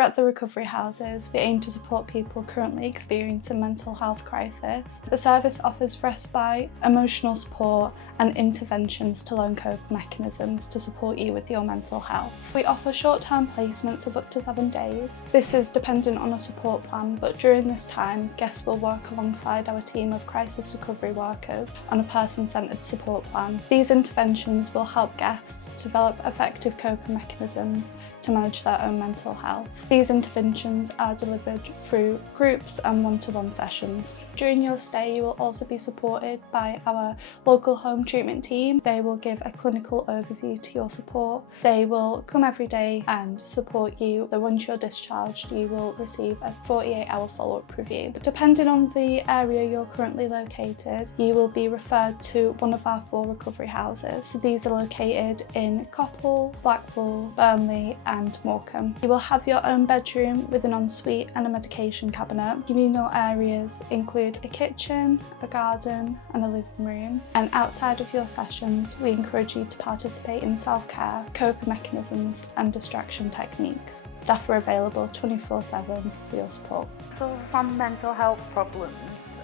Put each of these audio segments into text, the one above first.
Here at the Recovery Houses, we aim to support people currently experiencing mental health crisis. The service offers respite, emotional support and interventions to learn coping mechanisms to support you with your mental health. We offer short-term placements of up to 7 days. This is dependent on a support plan, but during this time, guests will work alongside our team of crisis recovery workers on a person-centred support plan. These interventions will help guests develop effective coping mechanisms to manage their own mental health. These interventions are delivered through groups and one-to-one sessions. During your stay, you will also be supported by our local home treatment team. They will give a clinical overview to your support. They will come every day and support you. Once you're discharged, you will receive a 48-hour follow-up review. Depending on the area you're currently located, you will be referred to one of our 4 recovery houses. So these are located in Coppell, Blackpool, Burnley and Morecambe. You will have your own bedroom with an ensuite and a medication cabinet. Communal areas include a kitchen, a garden and a living room. And outside of your sessions, we encourage you to participate in self-care, coping mechanisms and distraction techniques. Staff are available 24/7 for your support. So from mental health problems,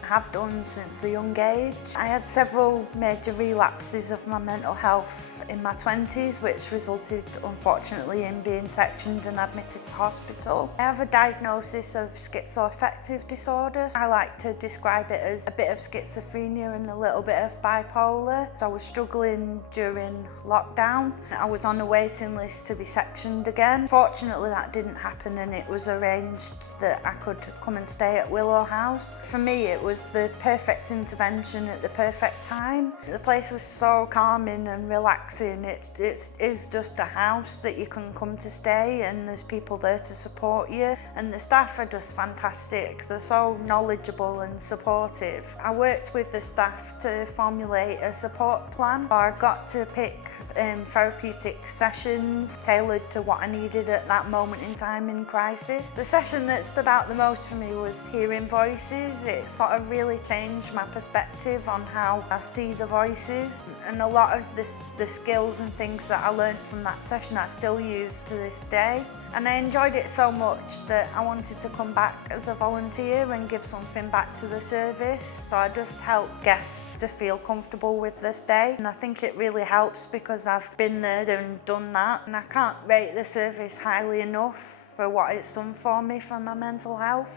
have done since a young age. I had several major relapses of my mental health in my 20s, which resulted unfortunately in being sectioned and admitted to hospital. I have a diagnosis of schizoaffective disorder. I like to describe it as a bit of schizophrenia and a little bit of bipolar. So I was struggling during lockdown. I was on a waiting list to be sectioned again. Fortunately that didn't happen and it was arranged that I could come and stay at Willow House. For me it was the perfect intervention at the perfect time. The place was so calming and relaxing. It is just a house that you can come to stay and there's people there to support you, and the staff are just fantastic. They're so knowledgeable and supportive. I worked with the staff to formulate a support plan. I got to pick therapeutic sessions tailored to what I needed at that moment in time in crisis. The session that stood out the most for me was hearing voices. It sort of really changed my perspective on how I see the voices, and a lot of the skills and things that I learned from that session I still use to this day. And I enjoyed it so much that I wanted to come back as a volunteer and give something back to the service. So I just help guests to feel comfortable with their stay, and I think it really helps because I've been there and done that, and I can't rate the service highly enough for what it's done for me for my mental health.